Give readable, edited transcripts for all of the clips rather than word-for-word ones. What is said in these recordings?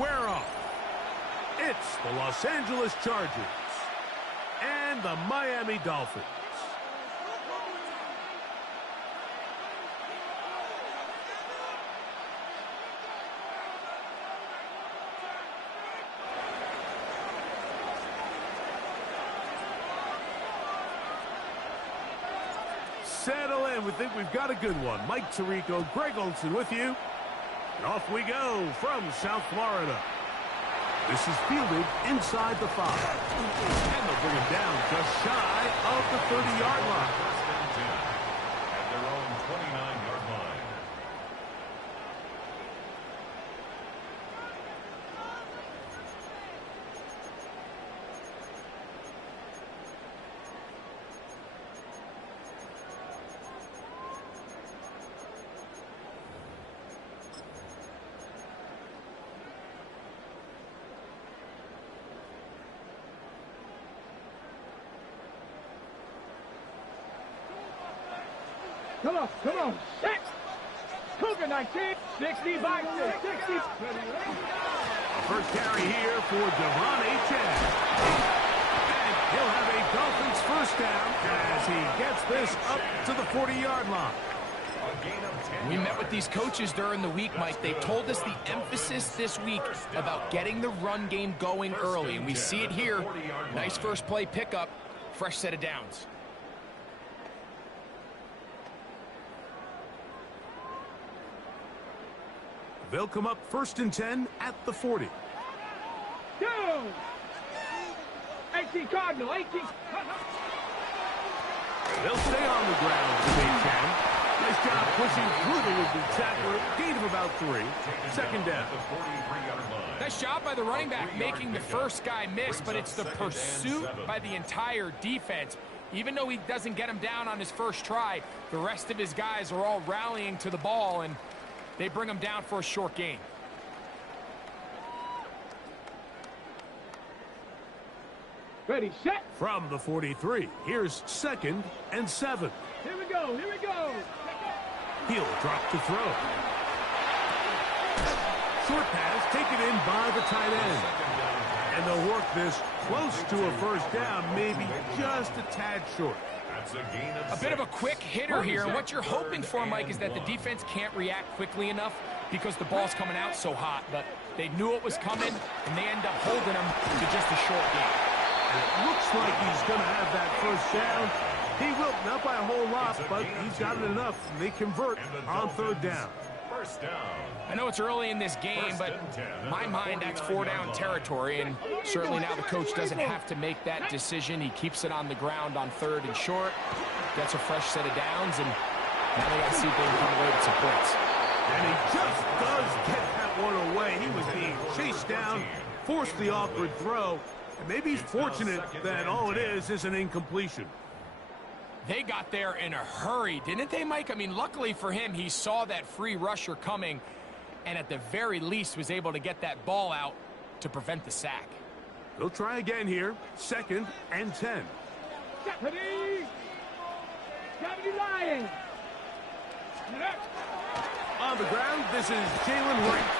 square off. It's the Los Angeles Chargers and the Miami Dolphins. Settle in. We think we've got a good one. Mike Tirico, Greg Olson with you. And off we go from South Florida. This is fielded inside the 5. And they'll bring him down just shy of the 30-yard line. First and 10 at their own 29-yard line. Come on, set! Cougar 19, 60 by 60. A first carry here for Devon Achane. And he'll have a Dolphins first down as he gets this up to the 40-yard line. We met with these coaches during the week, Mike. They told us the emphasis this week about getting the run game going early, and we see it here. Nice first play pickup, fresh set of downs. They'll come up first and 10 at the 40. Down! 18 Cardinal, 18. They'll stay on the ground if they can. Nice job pushing through the would-be tackler. Gain of about 3. Second down. Nice job by the running back making the first guy miss, but it's the pursuit by the entire defense. Even though he doesn't get him down on his first try, the rest of his guys are all rallying to the ball, and they bring him down for a short gain. Ready, set. From the 43, here's 2nd and 7. Here we go, here we go. He'll drop to throw. Short pass taken in by the tight end. And they'll work this close to a first down, maybe just a tad short. A bit of a quick hitter here. And what you're hoping for, Mike, is that the defense can't react quickly enough because the ball's coming out so hot. But they knew it was coming, and they end up holding him to just a short gain. And it looks like he's going to have that first down. He will, not by a whole lot, but he's got it enough. And they convert on 3rd down. First down. I know it's early in this game, but in my mind, that's 4-down territory, and certainly now the coach doesn't have to make that decision. He keeps it on the ground on 3rd and short, gets a fresh set of downs, and now they got to see if they can come away with some points. And he just does get that one away. He was being chased down, forced the awkward throw, and maybe he's fortunate that all it is an incompletion. They got there in a hurry, didn't they, Mike? I mean, luckily for him, he saw that free rusher coming, and at the very least was able to get that ball out to prevent the sack. They'll try again here. 2nd and 10. Deputy! Deputy Lion! On the ground, this is Jalen Wright.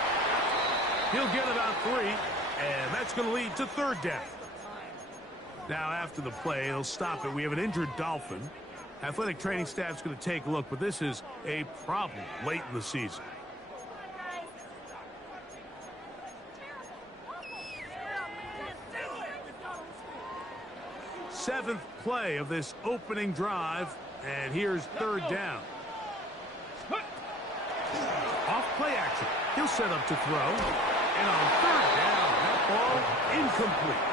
He'll get about 3, and that's going to lead to 3rd down. Now, after the play, they'll stop it. We have an injured Dolphin. Athletic training staff's going to take a look, but this is a problem late in the season. Seventh play of this opening drive, and here's 3rd down. Off play action. He'll set up to throw. And on 3rd down, that ball incomplete.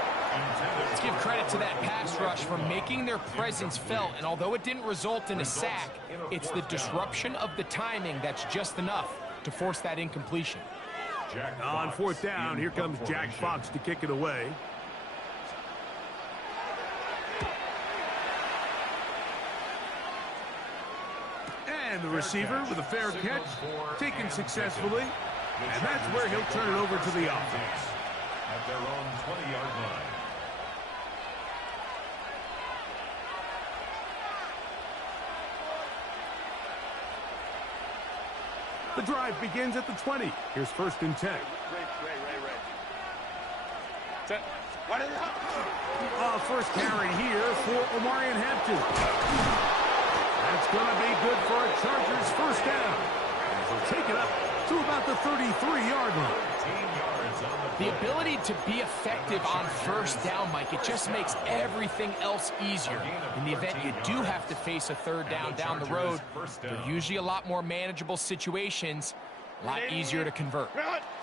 Let's give credit to that pass rush for making their presence felt, and although it didn't result in a sack, it's the disruption of the timing that's just enough to force that incompletion. On 4th down, here comes Jack Fox to kick it away. And the receiver with a fair catch, taken successfully, and that's where he'll turn it over to the offense. At their own 20-yard line. The drive begins at the 20. Here's 1st and 10. First carry here for Omarion Hampton. That's going to be good for a Chargers first down. They'll take it up to about the 33-yard line. The ability to be effective on first down, Mike, it just makes everything else easier. In the event you do have to face a third down down the road, they're usually a lot more manageable situations, a lot easier to convert.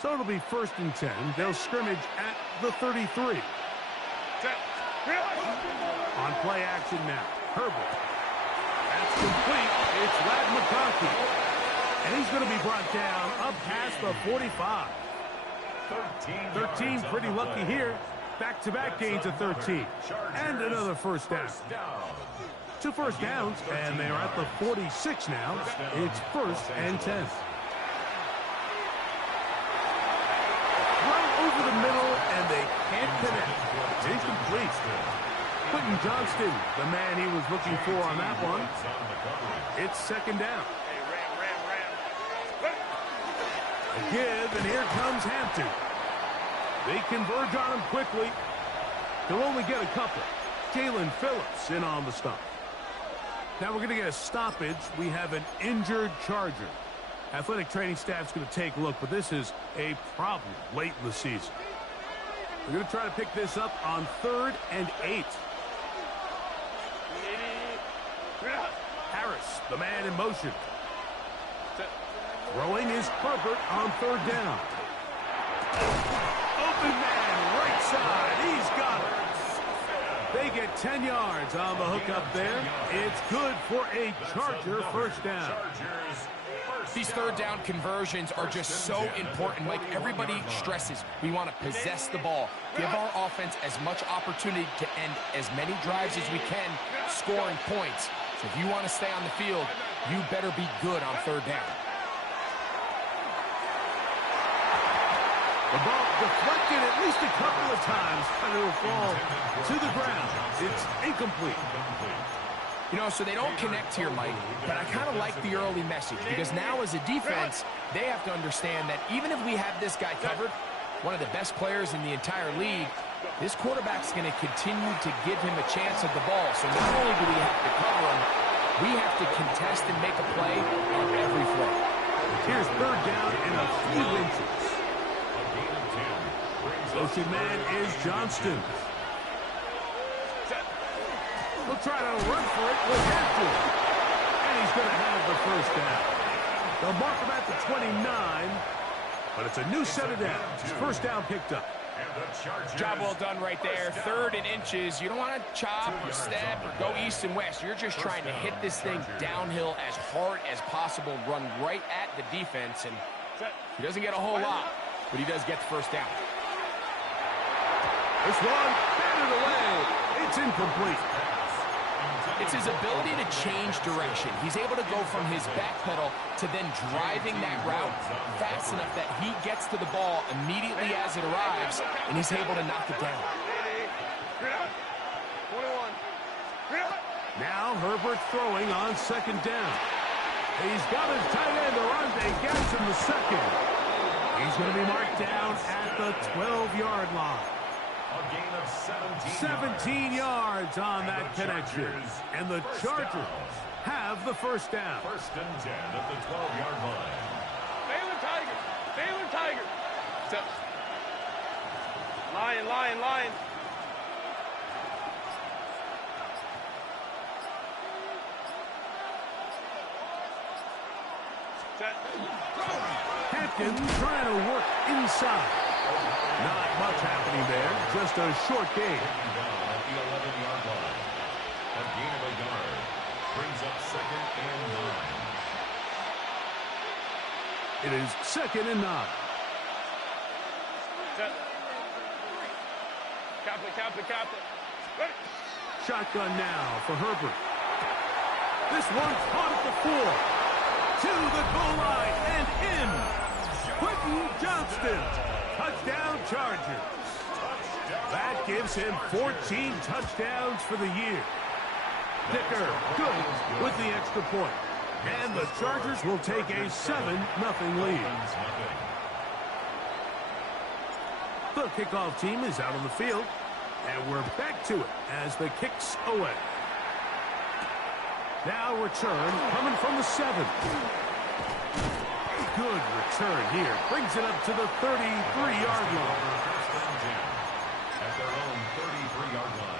So it'll be 1st and 10. They'll scrimmage at the 33. On play action now. Herbert. That's complete. It's Ladd McConkey. And he's going to be brought down up past the 45. 13, pretty lucky here. Back-to-back gains of 13. And another first down. 2 first downs, and they're at the 46 now. It's 1st and 10. Right over the middle, and they can't connect. Incomplete. Quentin Johnston, the man he was looking for on that one. It's 2nd down. A give, and here comes Hampton. They converge on him quickly. He'll only get a couple. Jalen Phillips in on the stop. Now we're going to get a stoppage. We have an injured Charger. Athletic training staff's going to take a look, but this is a problem late in the season. We're going to try to pick this up on 3rd and 8. Harris, the man in motion. Throwing is Herbert on 3rd down. Open man, right side. He's got it. They get 10 yards on the hook up there. It's good for a Charger first down. These 3rd down conversions are just so important. Like everybody stresses, we want to possess the ball. Give our offense as much opportunity to end as many drives as we can, scoring points. So if you want to stay on the field, you better be good on 3rd down. The ball deflected at least a couple of times, and it'll fall to the ground. It's incomplete. You know, so they don't connect here, Mike, but I kind of like the early message because now as a defense, they have to understand that even if we have this guy covered, one of the best players in the entire league, this quarterback's going to continue to give him a chance at the ball. So not only do we have to cover him, we have to contest and make a play on every play. Here's 3rd down and a few inches. Motion man is Johnston. We'll try to run for it with Hampton. And he's going to have the first down. They'll mark him at the 29, but it's a new set of downs. First down picked up. Job well done right there. 3rd and inches. You don't want to chop or step or go east and west. You're just trying to hit this thing downhill as hard as possible, run right at the defense. And he doesn't get a whole lot, but he does get the first down. This one, batted away. It's incomplete. It's his ability to change direction. He's able to go from his back pedal to then driving that route fast enough that he gets to the ball immediately as it arrives, and he's able to knock it down. Now Herbert throwing on 2nd down. He's got his tight end, Arande Gadsden the second. He's going to be marked down at the 12-yard line. A gain of 17 yards on that connection. And the Chargers have the first down. 1st and 10 at the 12-yard line. Baylor Tiger. Baylor Tiger. Lion, lion, lion. Hampton trying to work inside. Not much happening there. Just a short gain. At the 11-yard line. A gain of a yard. Brings up 2nd and 9. It is 2nd and 9. Kaplan. Shotgun now for Herbert. This one's caught at the 4. To the goal line and in. Quentin Johnston. Touchdown Chargers. That gives him 14 touchdowns for the year. Dicker good with the extra point. And the Chargers will take a 7-0 lead. The kickoff team is out on the field, and we're back to it as the kick's away. Now return coming from the 7. Good return here. Brings it up to the 33-yard line. At their own 33-yard line.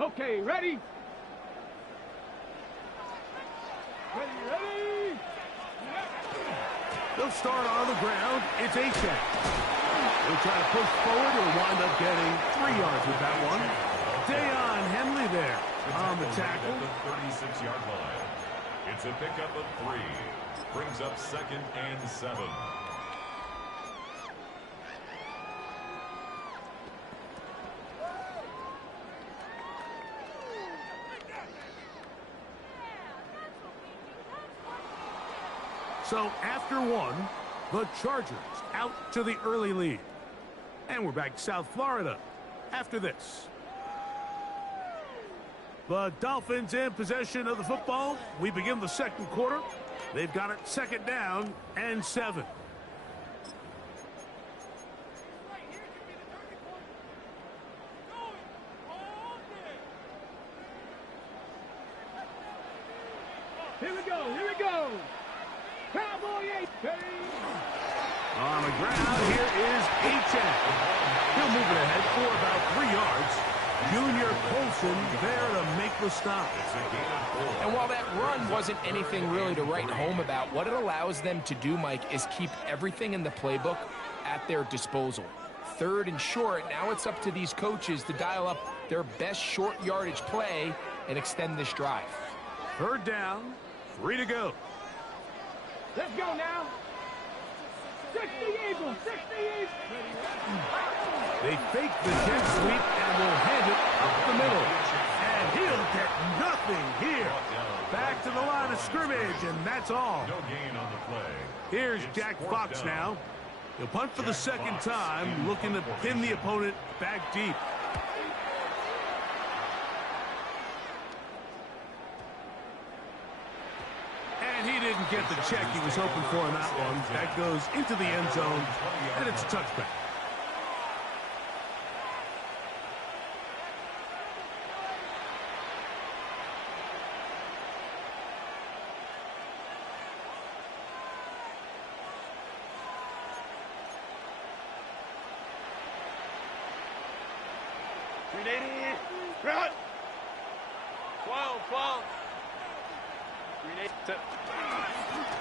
Okay, ready? Ready? They'll start on the ground. It's A-check. They'll try to push forward or wind up getting 3 yards with that one. Deion Henley there on the tackle. At the 36-yard line. It's a pickup of 3. Brings up 2nd and 7. So after 1, the Chargers out to the early lead. And we're back to South Florida after this. The Dolphins in possession of the football. We begin the second quarter. They've got it 2nd down and 7. Here we go. Cowboy 8. On the ground, here is A-check. He'll move it ahead for about 3 yards. Junior Colson there to make the stop. And while that run wasn't anything really to write home about, what it allows them to do, Mike, is keep everything in the playbook at their disposal. 3rd and short, now it's up to these coaches to dial up their best short yardage play and extend this drive. 3rd down, 3 to go. Let's go now. 60 Eagles, 60 Eagles. They fake the jet sweep and will hand it up the middle. And he'll get nothing here. Back to the line of scrimmage, and that's all. No gain on the play. Here's Jack Fox now. He'll punt for the 2nd time, looking to pin the opponent back deep. And he didn't get the check he was hoping for in that one. That goes into the end zone, and it's a touchback. Run. 12.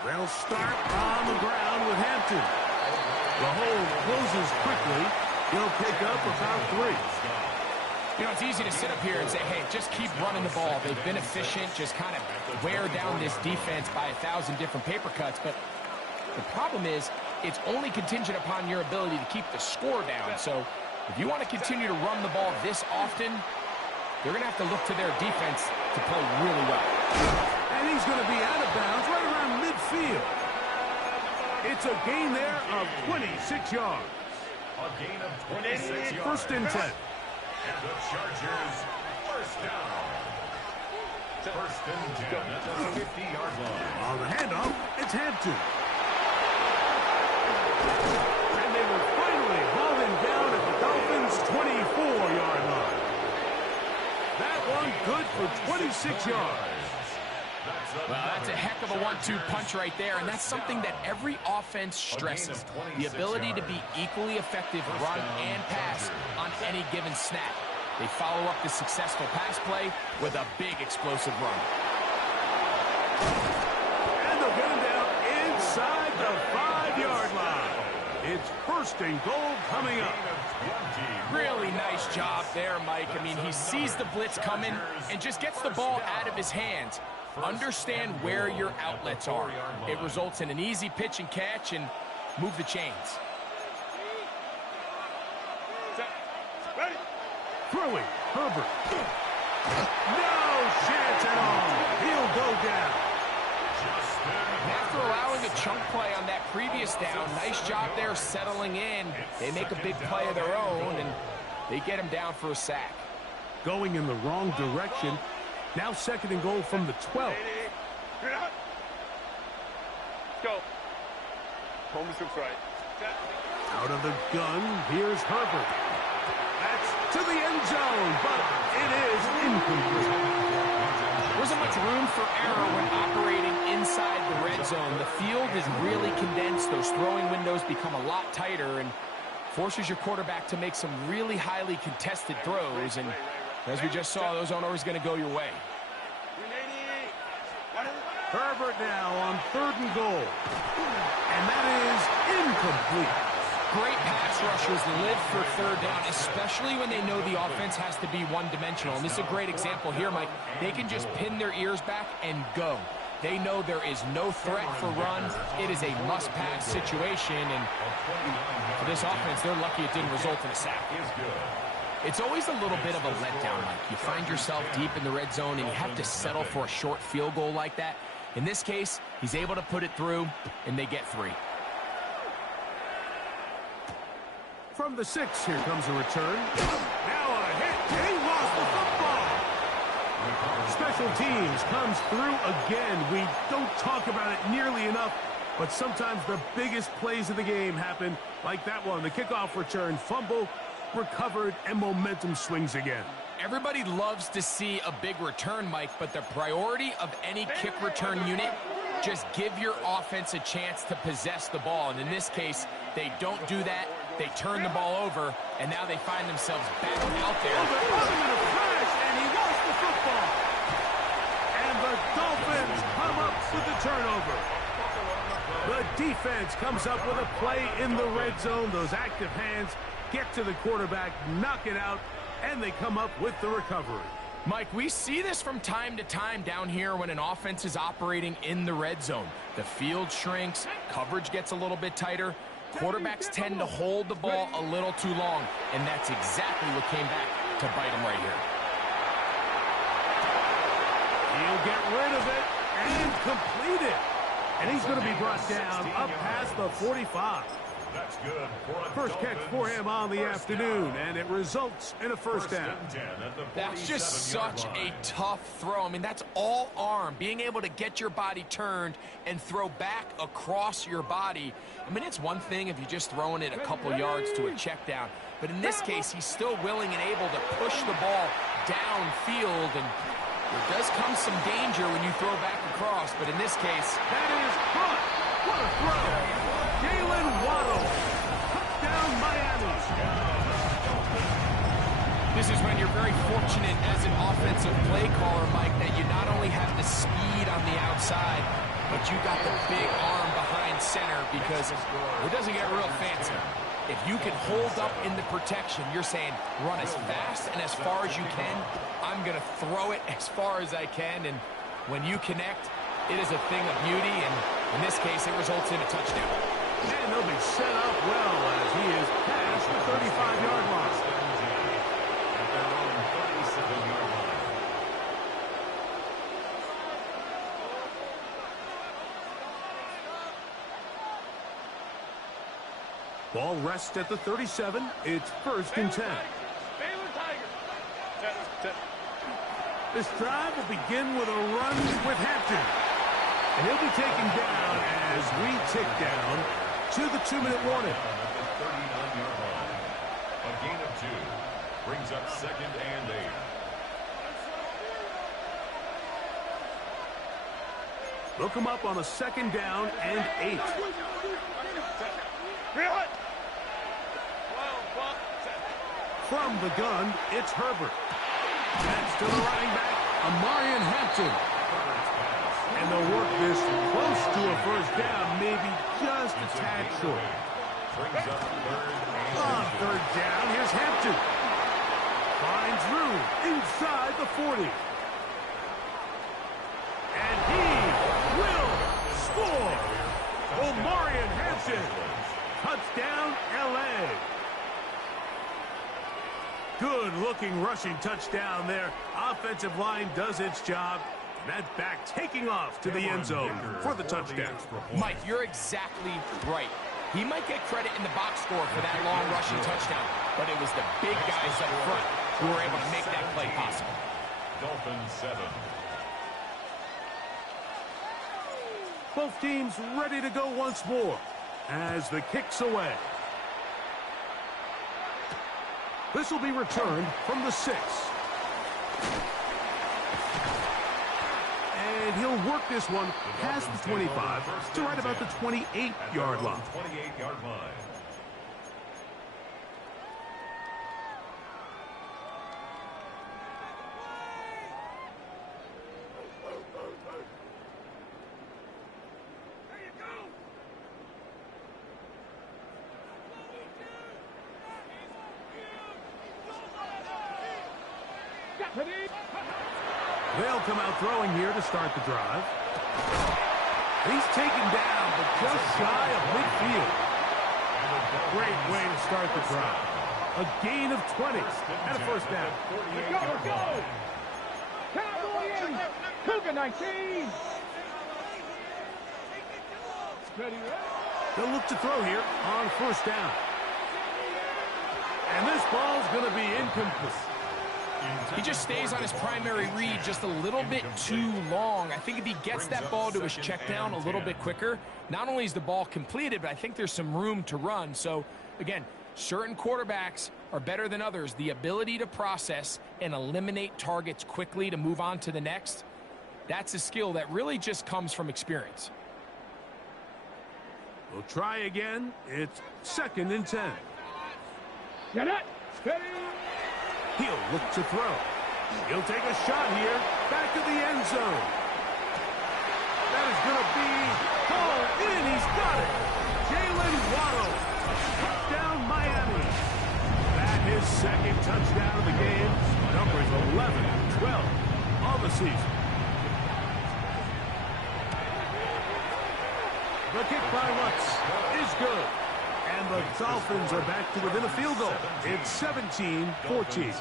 They'll start on the ground with Hampton. The hole closes quickly. He'll pick up about 3. You know, it's easy to sit up here and say, hey, just keep running the ball. They've been efficient, just kind of wear down this defense by 1,000 different paper cuts. But the problem is it's only contingent upon your ability to keep the score down. So if you want to continue to run the ball this often, they're going to have to look to their defense to play really well. And he's going to be out of bounds right around midfield. It's a gain there of 26 yards. A gain of 26 yards. 1st and 10. And the Chargers first down. 1st and 10 at the 50-yard line. On the handoff, it's Hampton. And they will finally haul him down at the Dolphins' 24-yard line. That one good for 26 yards. Well, that's a heck of a 1-2 punch right there, and that's something that every offense stresses. The ability to be equally effective run and pass on any given snap. They follow up the successful pass play with a big explosive run. And they'll get him down inside the 5-yard line. It's 1st and goal coming up. Really nice job there, Mike. I mean, he sees the blitz coming and just gets the ball out of his hands. Understand where your outlets are. It results in an easy pitch and catch and move the chains. Throwing, Herbert. No chance at all. He'll go down. Just And after allowing a chunk play on that previous down, nice job there settling in. They make a big play of their own, and they get him down for a sack. Going in the wrong direction. Now 2nd and goal from the 12. Go. Home stretch right. Out of the gun, here's Herbert. That's to the end zone, but it is incomplete. There isn't much room for error when operating inside the red zone. The field is really condensed. Those throwing windows become a lot tighter and forces your quarterback to make some really highly contested throws. And as we just saw, those aren't always going to go your way. Herbert now on 3rd and goal. And that is incomplete. Great pass rushers live for 3rd down, especially when they know the offense has to be one-dimensional. And this is a great example here, Mike. They can just pin their ears back and go. They know there is no threat for run. It is a must-pass situation. And for this offense, they're lucky it didn't result in a sack. It's always a little bit of a letdown, Mike. You find yourself deep in the red zone, and you have to settle for a short field goal like that. In this case, he's able to put it through, and they get 3. From the 6, here comes a return. Now a hit, and he lost the football. Special teams comes through again. We don't talk about it nearly enough, but sometimes the biggest plays of the game happen like that one. The kickoff return, fumble, recovered, and momentum swings again. Everybody loves to see a big return, Mike, but the priority of any kick return unit, just give your offense a chance to possess the ball. And in this case, they don't do that. They turn the ball over, and now they find themselves back out there. Oh, they're running in a crash, and he lost the football. And the Dolphins come up with the turnover. The defense comes up with a play in the red zone. Those active hands get to the quarterback, knock it out, and they come up with the recovery. Mike, we see this from time to time down here when an offense is operating in the red zone. The field shrinks, coverage gets a little bit tighter. Quarterbacks tend to hold the ball a little too long, and that's exactly what came back to bite him right here. He'll get rid of it and complete it. And he's going to be brought down up past the 45. That's good. First catch for him on the afternoon, and it results in a first down. That's just such a tough throw. I mean, that's all arm. Being able to get your body turned and throw back across your body. I mean, it's one thing if you're just throwing it a couple yards to a check down. But in this case, he's still willing and able to push the ball downfield. And there does come some danger when you throw back across. But in this case, that is caught. What a throw. Jalen Waddle. Touchdown, Miami. This is when you're very fortunate as an offensive play caller, Mike, that you not only have the speed on the outside, but you got the big arm behind center, because it doesn't get real fancy. If you can hold up in the protection, you're saying run as fast and as far as you can. I'm going to throw it as far as I can, and when you connect, it is a thing of beauty, and in this case, it results in a touchdown. And they'll be set up well as he is past the 35-yard line. Ball rests at the 37. It's 1st and 10. This drive will begin with a run with Hampton. And he'll be taken down as we tick down to the 2-minute warning. A gain of 2 brings up 2nd and 8. They'll come up on a 2nd down and 8. From the gun, it's Herbert. That's to the running back, Amarian Hampton. And they'll work this close to a first down, maybe just a tad short. On 3rd down, here's Hampton. Finds room inside the 40. And he will score. Amarian Hampton. Touchdown, L.A. Good-looking rushing touchdown there. Offensive line does its job. That back taking off to the end zone for the touchdown. Mike, you're exactly right. He might get credit in the box score for that long rushing touchdown, but it was the big guys up front who were able to make that play possible. Dolphins 7. Both teams ready to go once more as the kick's away. This will be returned from the 6. And he'll work this one past the 25 to right about the 28-yard line. 28-yard line. They'll come out throwing here to start the drive. He's taken down, but just shy of midfield. Great way to start the drive. A gain of 20 and a first down. Let's go! Cowboys! Cougar 19! They'll look to throw here on first down. And this ball's going to be incomplete. He just stays on his primary read just a little bit too long. I think if he gets that ball to his check down a little bit quicker, not only is the ball completed, but I think there's some room to run. So, again, certain quarterbacks are better than others. The ability to process and eliminate targets quickly to move on to the next, that's a skill that really just comes from experience. We'll try again. It's 2nd and 10. Get it! Steady! He'll look to throw. He'll take a shot here. Back to the end zone. That is going to be hauled in. He's got it. Jalen Waddle. Touchdown, Miami. That is 2nd touchdown of the game. Numbers 11 and 12 on the season. The kick by Lutz is good. And the Dolphins are back to within a field goal. It's 17-14.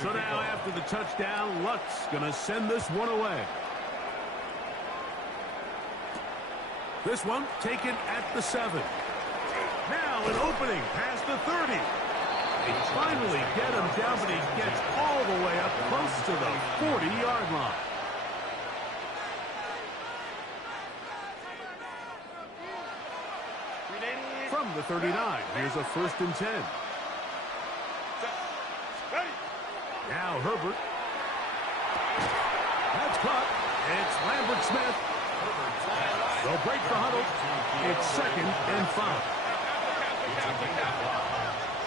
So now after the touchdown, Lutz going to send this one away. This one taken at the 7. Now an opening past the 30. They finally get him down, but he gets all the way up close to the 40-yard line. From the 39, here's a 1st and 10. Now Herbert. That's caught. It's Lambert Smith. They'll break the huddle. It's 2nd and 5.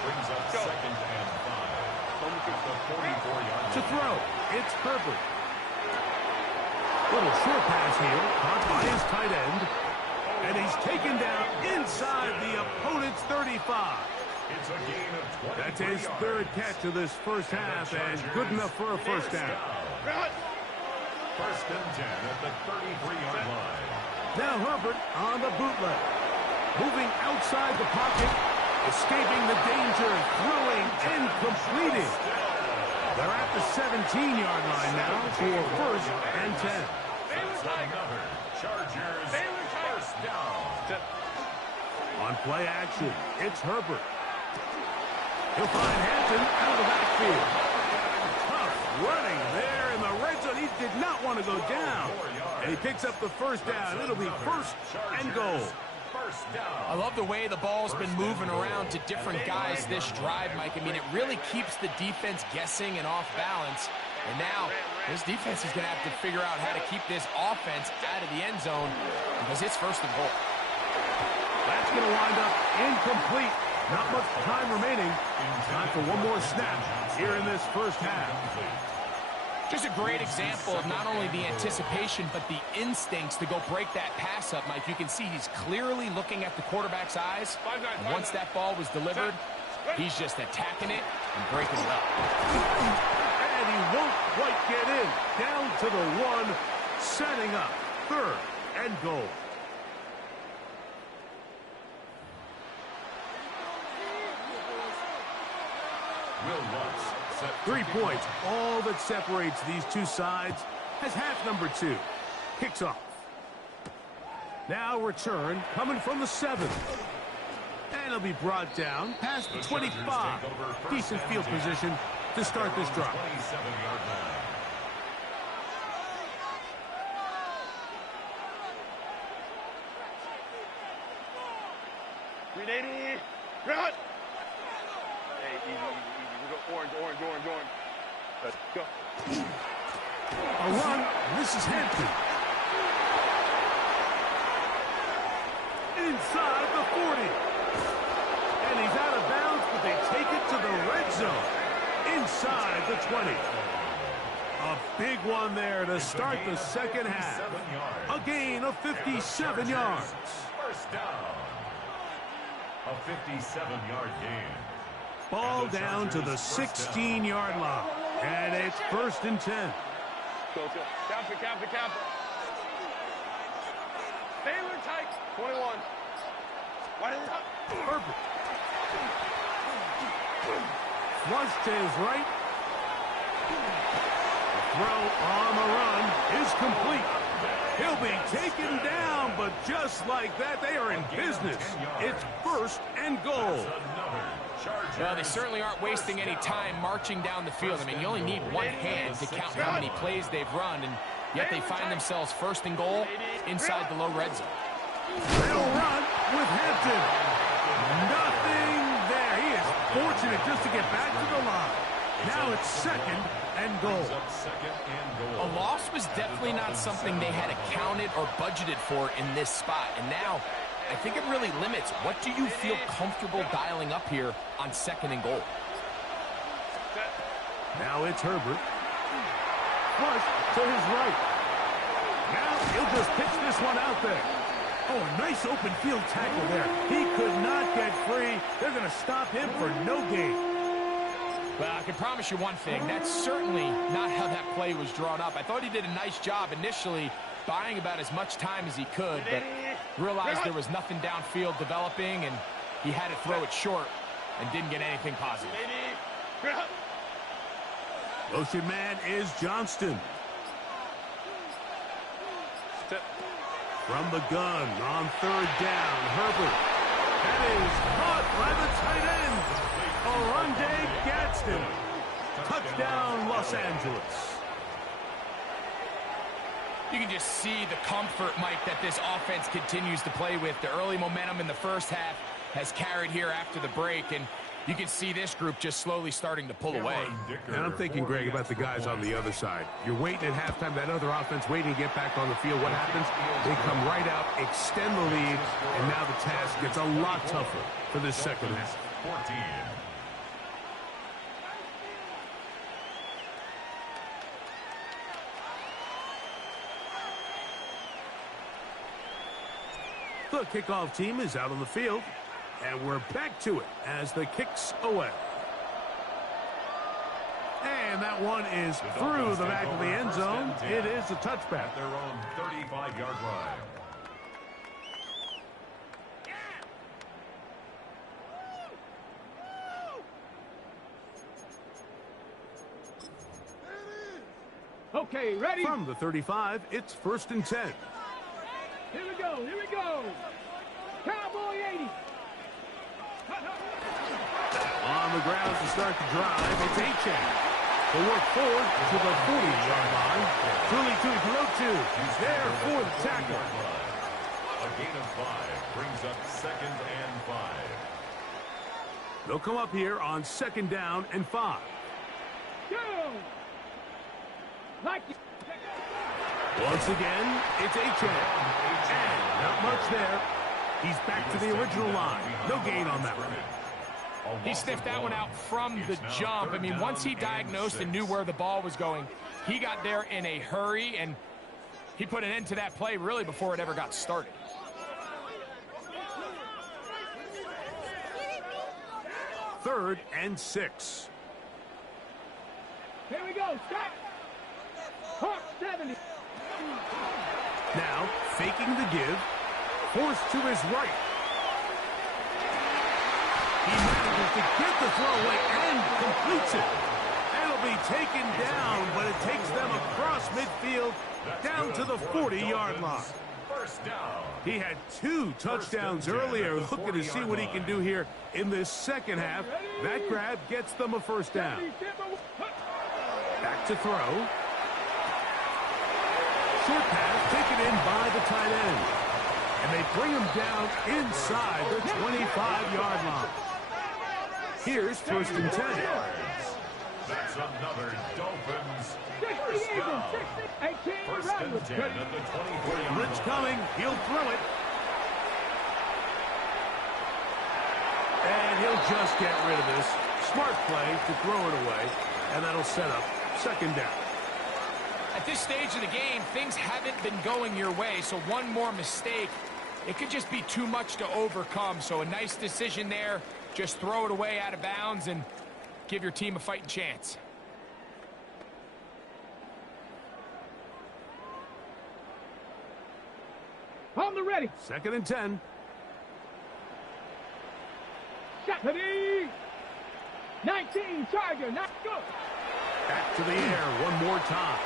Brings up 2nd and 5. The 44-yard To throw, it's Herbert. Little short pass here, caught by his tight end. And he's taken down inside the opponent's 35. It's a gain of 20. That's his 3rd catch of this first half, and good enough for a first down. 1st and 10 at the 33-yard line. Now Herbert on the bootleg. Moving outside the pocket. Escaping the danger, throwing and completing. They're at the 17-yard line now for 1st and 10. That's another Chargers first down. On play action, it's Herbert. He'll find Hampton out of the backfield. Tough running there in the red zone. He did not want to go down. And he picks up the first down. It'll be 1st and goal. I love the way the ball's been moving around to different guys this drive, Mike. I mean, it really keeps the defense guessing and off balance. And now, this defense is going to have to figure out how to keep this offense out of the end zone because it's 1st and goal. That's going to wind up incomplete. Not much time remaining. Time for one more snap here in this first half. Just a great example of not only the anticipation, but the instincts to go break that pass up, Mike. You can see he's clearly looking at the quarterback's eyes. And once that ball was delivered, he's just attacking it and breaking it up. And he won't quite get in. Down to the 1, setting up 3rd and goal. 3 points, all that separates these two sides, as half number 2 kicks off. Now return coming from the 7. And it'll be brought down past the 25. Decent field position to start this drive. 27-yard line. Run! Hey, easy. We go orange. Let's go. A run. This is Hampton. Inside the 40. And he's out of bounds, but they take it to the red zone. Inside the 20. A big one there to start the second half. A gain of 57 yards. First down. A 57-yard gain. Ball down to the 16-yard line. And it's 1st and 10. Go. Cap it. Baylor tight. 21. Why did it up? Herbert. Flush to his right. The throw on the run is complete. He'll be taken down, but just like that, they are in business. It's 1st and goal. Well, they certainly aren't wasting any time marching down the field. I mean, you only need one hand to count how many plays they've run, and yet they find themselves 1st and goal inside the low red zone. They'll run with Hampton. Nothing there. He is fortunate just to get back to the line. Now it's 2nd and goal. A loss was definitely not something they had accounted or budgeted for in this spot. And now, I think it really limits what do you feel comfortable dialing up here on 2nd and goal. Now it's Herbert. Flush to his right. Now he'll just pitch this one out there. Oh, a nice open field tackle there. He could not get free. They're going to stop him for no gain. Well, I can promise you one thing. That's certainly not how that play was drawn up. I thought he did a nice job initially buying about as much time as he could, but realized there was nothing downfield developing, and he had to throw it short and didn't get anything positive. Motion man is Johnston. From the gun on 3rd down, Herbert. That is caught by the tight end. Oronde Gadsden. Touchdown, Los Angeles. You can just see the comfort, Mike, that this offense continues to play with. The early momentum in the first half has carried here after the break, and you can see this group just slowly starting to pull away. And I'm thinking, Greg, about the guys on the other side. You're waiting at halftime, that other offense waiting to get back on the field. What happens? They come right out, extend the lead, and now the task gets a lot tougher for this second half. 14. The kickoff team is out on the field, and we're back to it as the kick's away. And that one is through the back of the end zone. It is a touchback. At their own 35-yard line. Okay, ready? From the 35, it's 1st and 10. Here we go. Cowboy 80. On the ground to start the drive, it's Achane. They work forward to the 40-yard line. Truly Tuipulotu is there for the tackle. A gain of 5 brings up 2nd and 5. They'll come up here on 2nd down and 5. Go! Like it. Once again, it's Achane. And not much there. He's back to the original line. No gain on that one. He sniffed that one out from the jump. I mean, once he diagnosed and knew where the ball was going, he got there in a hurry, and he put an end to that play really before it ever got started. Third and 6. Here we go. Stop. Hawk 70. Now, faking the give. Forced to his right. He manages to get the throw away and completes it. And They'll be taken down, but it takes them across midfield down to the 40-yard line. First down. He had 2 touchdowns earlier. Looking to see what he can do here in this second half. That grab gets them a first down. Back to throw. Short pass taken in by the tight end. And they bring him down inside the 25-yard line. Here's first and 10. That's another Dolphins first down. First and 10 at the 24-yard line. Blitz coming. He'll throw it. And he'll just get rid of this. Smart play to throw it away. And that'll set up second down. At this stage of the game, things haven't been going your way, so one more mistake, it could just be too much to overcome. So a nice decision there. Just throw it away out of bounds and give your team a fighting chance. On the ready. Second and 10. Ready. 19, Tiger, not good. Back to the air one more time.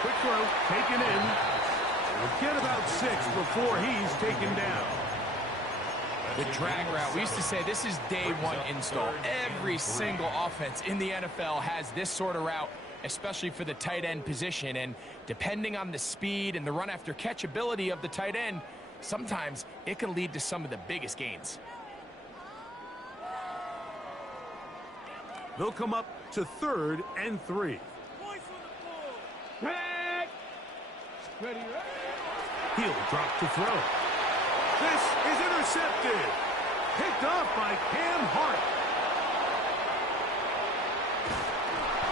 Quick throw, taken in. We'll get about 6 before he's taken down. The drag route, we used to say this is day one install. Every single offense in the NFL has this sort of route, especially for the tight end position. And depending on the speed and the run after catch ability of the tight end, sometimes it can lead to some of the biggest gains. They'll come up to 3rd and 3. Ready. He'll drop to throw. This is intercepted. Picked off by Cam Hart.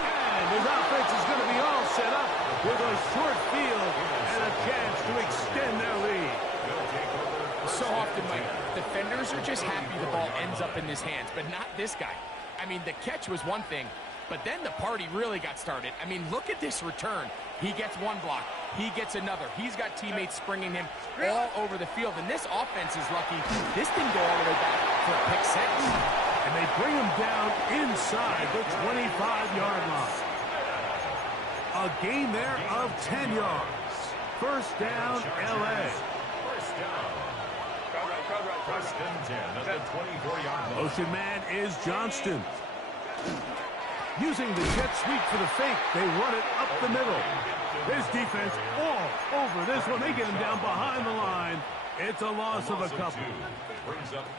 And his offense is going to be all set up with a short field and a chance to extend their lead. So often, Mike, defenders are just happy the ball ends up in his hands, but not this guy. I mean, the catch was one thing, but then the party really got started. I mean, look at this return. He gets one block. He gets another. He's got teammates springing him all over the field. And this offense is lucky. This didn't go all the way back for a pick 6. And they bring him down inside the 25-yard line. A gain there of 10 yards. First down, L.A. First down. First and 10 at the 24-yard line. Motion man is Johnston. Using the jet sweep for the fake, they run it up the middle. His defense all over this one. They get him down behind the line. It's a loss of a couple.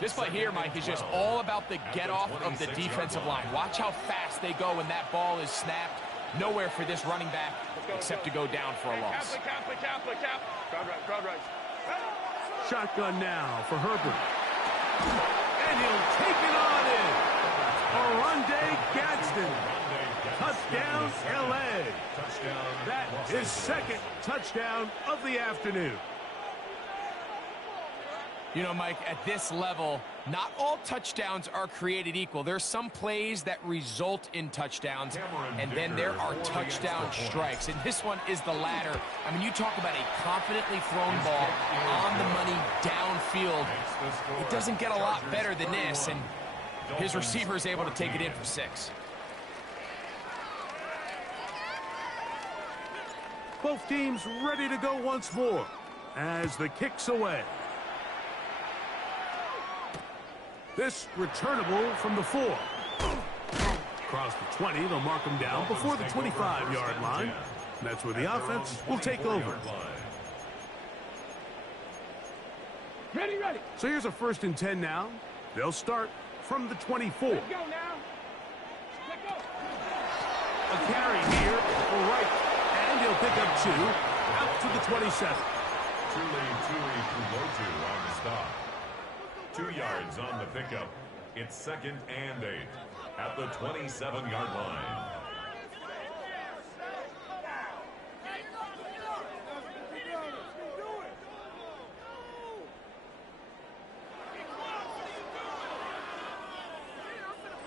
This play here, Mike, is just all about the get-off of the defensive line. Watch how fast they go when that ball is snapped. Nowhere for this running back except to go down for a loss. Shotgun now for Herbert. And he'll take it on in. Oronde Gadsden. Touchdown, L.A. That is second touchdown of the afternoon. You know, Mike, at this level, not all touchdowns are created equal. There's some plays that result in touchdowns, and then there are touchdown strikes. And this one is the latter. I mean, you talk about a confidently thrown ball on the money downfield. It doesn't get a lot better than this, and his receiver is able to take it in for 6. Both teams ready to go once more as the kick's away. This returnable from the 4. Across the 20, they'll mark him down before the 25-yard line. And that's where the offense will take over. Ready. So here's a first and 10 now. They'll start from the 24. Let's go now. Let go. A carry here for Wright. And he'll pick up 2 out to the 27. Tuli Tuipulotu on the stop. 2 yards on the pickup. It's second and 8 at the 27-yard line.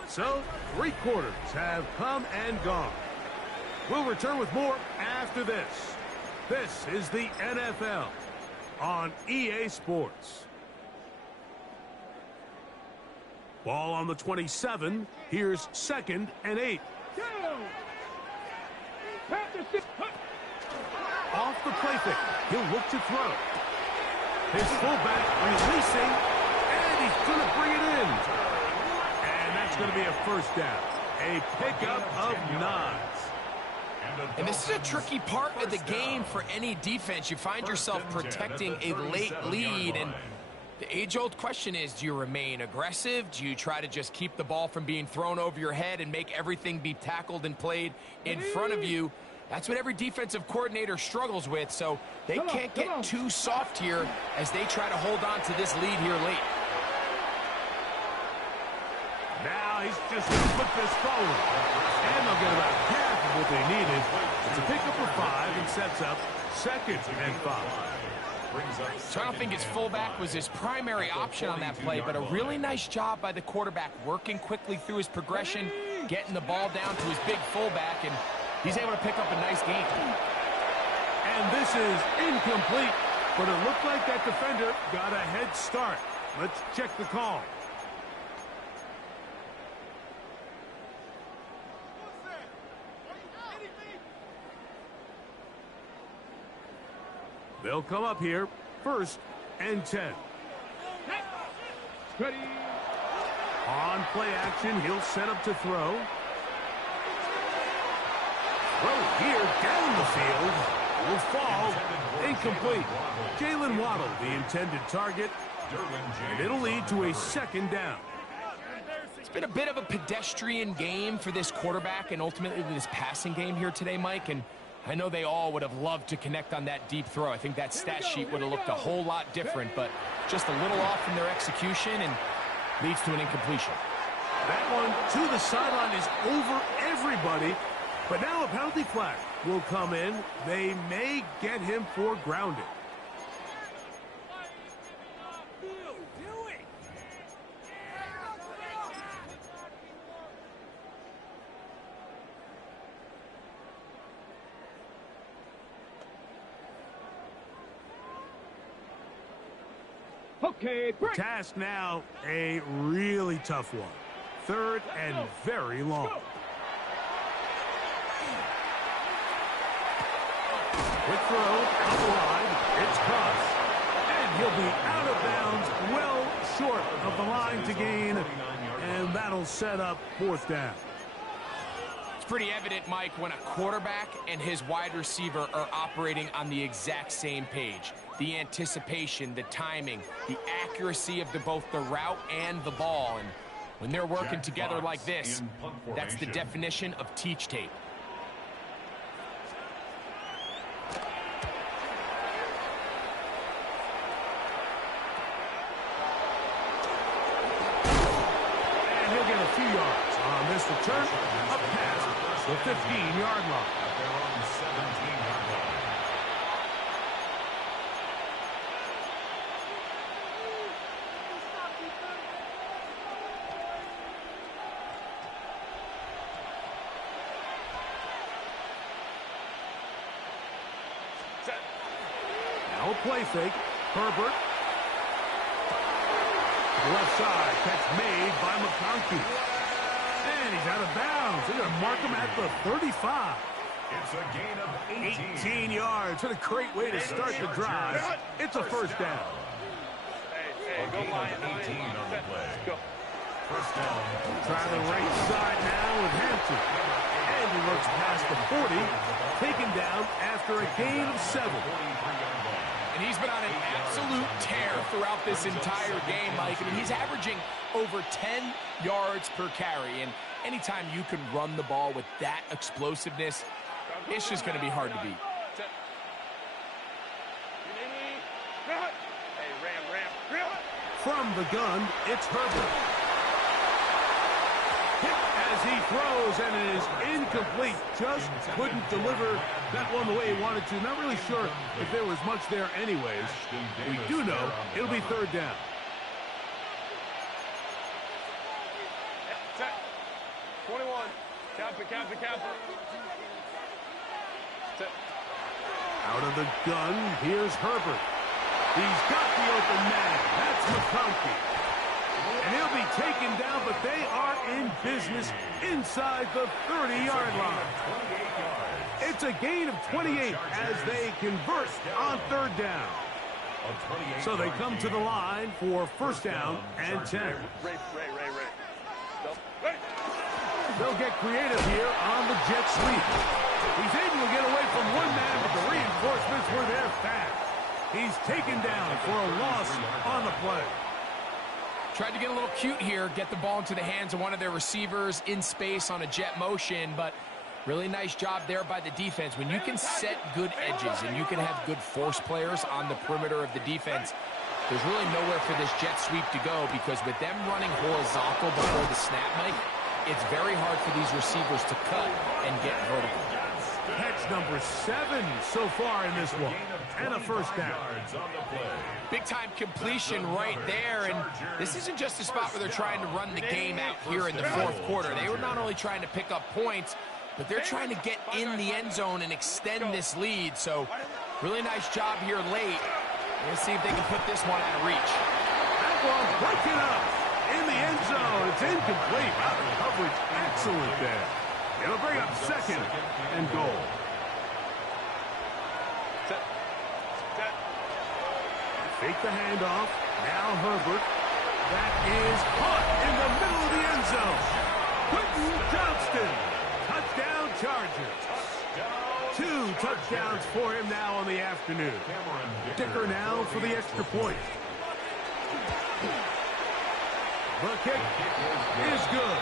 So, 3 quarters have come and gone. We'll return with more after this. This is the NFL on EA Sports. Ball on the 27. Here's second and 8. Off the play fake. He'll look to throw. His fullback releasing, and he's going to bring it in. And that's going to be a first down. A pickup of 9. And this is a tricky part of the game for any defense. You find yourself protecting a late lead, and the age-old question is, do you remain aggressive? Do you try to just keep the ball from being thrown over your head and make everything be tackled and played in front of you? That's what every defensive coordinator struggles with, so they can't get too soft here as they try to hold on to this lead here late. Now he's just going to put this forward. And they'll get about half of what they needed. It's a pickup of 5 and sets up 2nd and 5. So I don't think his fullback was his primary option on that play, but a really nice job by the quarterback working quickly through his progression, getting the ball down to his big fullback, and he's able to pick up a nice gain. And this is incomplete, but it looked like that defender got a head start. Let's check the call. They'll come up here, 1st and 10. Ready. On play action, he'll set up to throw. Throw here, down the field. Will fall. Incomplete. Jalen Waddle, the intended target. And it'll lead to a 2nd down. It's been a bit of a pedestrian game for this quarterback and ultimately this passing game here today, Mike, and I know they all would have loved to connect on that deep throw. I think that stat sheet would have looked a whole lot different, but just a little off in their execution and leads to an incompletion. That one to the sideline is over everybody, but now a penalty flag will come in. They may get him for grounding. Okay, break. Task now, a really tough one. 3rd and very long. Quick throw, out the line, it's crossed. And he'll be out of bounds, well short of the line to gain, and that'll set up 4th down. It's pretty evident, Mike, when a quarterback and his wide receiver are operating on the exact same page. The anticipation, the timing, the accuracy of both the route and the ball. And when they're working together like this, that's the definition of teach tape. And he'll get a few yards on this return, up past the 15-yard line. They're on the 17-yard line. Now a play fake. Herbert. The left side. Catch made by McConkey. And he's out of bounds. They're going to mark him at the 35. It's a gain of 18 yards. What a great way to start the drive. It's a 1st down. A gain of 18 on the play. First down. Try the right side now with Hampton. And he looks past the 40. Taken down after a gain of 7. And he's been on an absolute tear throughout this entire game, Mike. I mean, he's averaging over 10 yards per carry. And anytime you can run the ball with that explosiveness, it's just going to be hard to beat. From the gun, it's Herbert. Hit as he throws, and it is incomplete. Just couldn't deliver that one the way he wanted to. Not really sure if there was much there anyways. We do know it'll be 3rd down. Set. 21. Cap it. Set. Out of the gun, here's Herbert. He's got the open man. That's McConkey. And he'll be taken down, but they are in business inside the 30-yard line. It's a gain of 28 as they convert on third down. So they come to the line for first down and 10. They'll get creative here on the jet sweep. He's able to get away from one man, but the reinforcements were there fast. He's taken down for a loss on the play. Tried to get a little cute here, get the ball into the hands of one of their receivers in space on a jet motion, but really nice job there by the defense. When you can set good edges and you can have good force players on the perimeter of the defense, there's really nowhere for this jet sweep to go, because with them running horizontal before the snap, Mike, it's very hard for these receivers to cut and get vertical. Catch number 7 so far in this one, and a first down. Big-time completion right there, and this isn't just a spot where they're trying to run the game out here in the fourth quarter. They were not only trying to pick up points, but they're trying to get in the end zone and extend this lead. So really nice job here late. Let's see if they can put this one out of reach. That one breaking up in the end zone. It's incomplete. Out of coverage. Excellent there. It'll bring up second and goal. Fake the handoff. Now Herbert. That is caught in the middle of the end zone. Quentin Johnston. Touchdown Chargers. 2 touchdowns for him now on the afternoon. Dicker now for the extra point. The kick is good.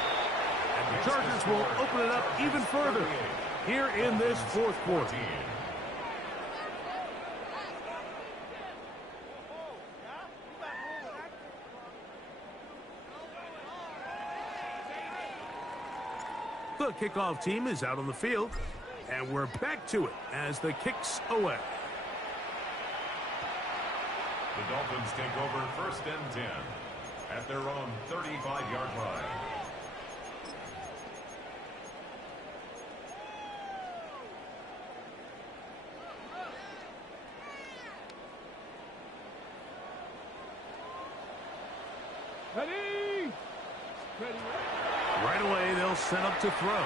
And the Chargers will open it up even further here in this fourth quarter. The kickoff team is out on the field, and we're back to it as the kick's away. The Dolphins take over first and 10 at their own 35-yard line. Ready? Ready. Right away, they'll set up to throw.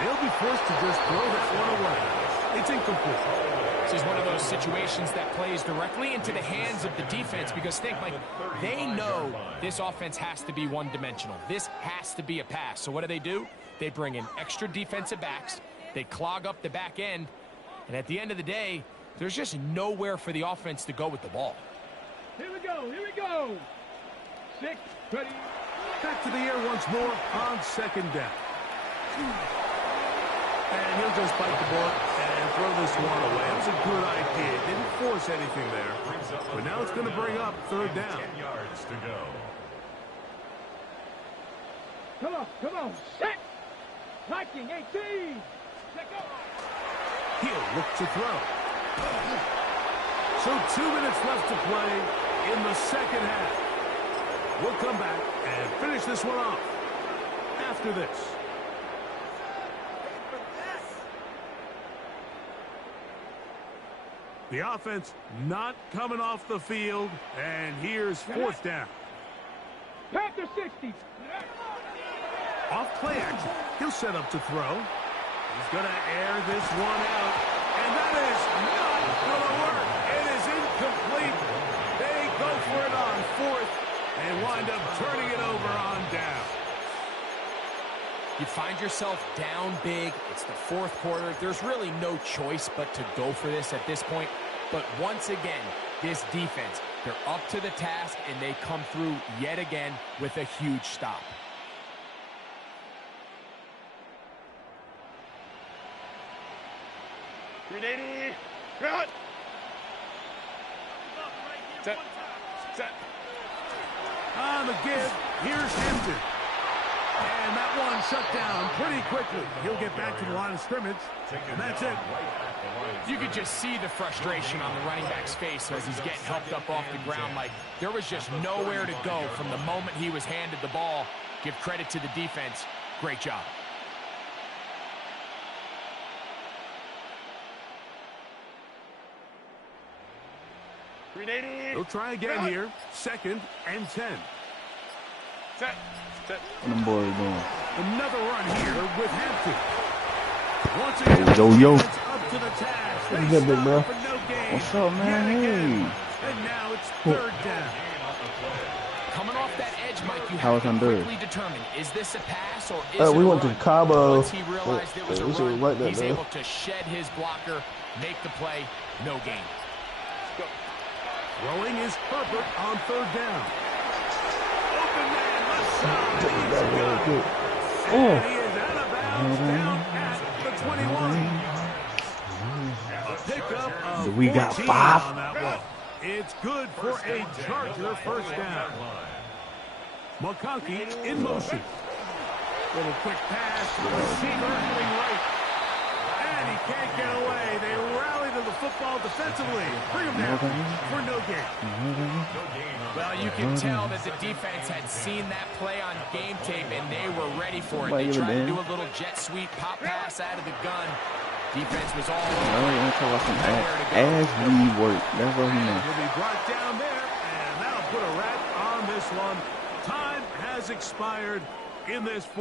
They'll be forced to just throw that one away. It's incomplete. This is one of those situations that plays directly into the hands of the defense, because think, like, they know this offense has to be one-dimensional. This has to be a pass. So what do? They bring in extra defensive backs. They clog up the back end. And at the end of the day, there's just nowhere for the offense to go with the ball. Here we go. Here we go. 6. Ready. Back to the air once more on second down. And he'll just bite the bullet and throw this one away. It was a good idea. Didn't force anything there. But now it's going to bring up third down. 10 yards to go. Come on. Come on. Set. Hiking 18. Let go. He'll look to throw. So 2 minutes left to play in the second half. We'll come back and finish this one off after this. The offense not coming off the field, and here's fourth down. Panther 60. Off play action. He'll set up to throw. He's going to air this one out, and that is not going to work. It is incomplete. They go for it on fourth and wind up turning it over on down. You find yourself down big. It's the fourth quarter. There's really no choice but to go for this at this point. But once again, this defense, they're up to the task, and they come through yet again with a huge stop. Ready. Cut. Set. Set. On the give, here's Hampton. And that one shut down pretty quickly. He'll get back to the line of scrimmage, and that's it. You could just see the frustration on the running back's face as he's getting helped up off the ground. Like, there was just nowhere to go from the moment he was handed the ball. Give credit to the defense. Great job. They'll try again here. 2nd and 10. What them boys doing? Another run here with Hampton. Once again, Yo. it's up to the task. What's They up, big stop bro? for no gain. What's up, man? Yet again. Hey. And now it's 3rd down. Coming off that edge, Mike, you How have was to Honduras? quickly determine, is this a pass or is it We a went to run? Cabo. Once he realized it was a We should run, write that he's down. able to shed his blocker, make the play, no gain. Throwing is Herbert on 3rd down. Open man, left side. He's good. And he is out of bounds down at the 21. A pickup of We got 14 5. on that one. It's good for a Charger 1st down. McConkey in motion. Little quick pass to the receiver going right. And he can't get away. They rally to the football defensively. Bring him down for no gain. Well, you can tell that the defense had seen that play on game tape, and they were ready for it. They tried to do a little jet sweep pop pass out of the gun. Defense was all over. As we work. That's what he meant. He'll be brought down there, and that'll put a wrap on this one. Time has expired in this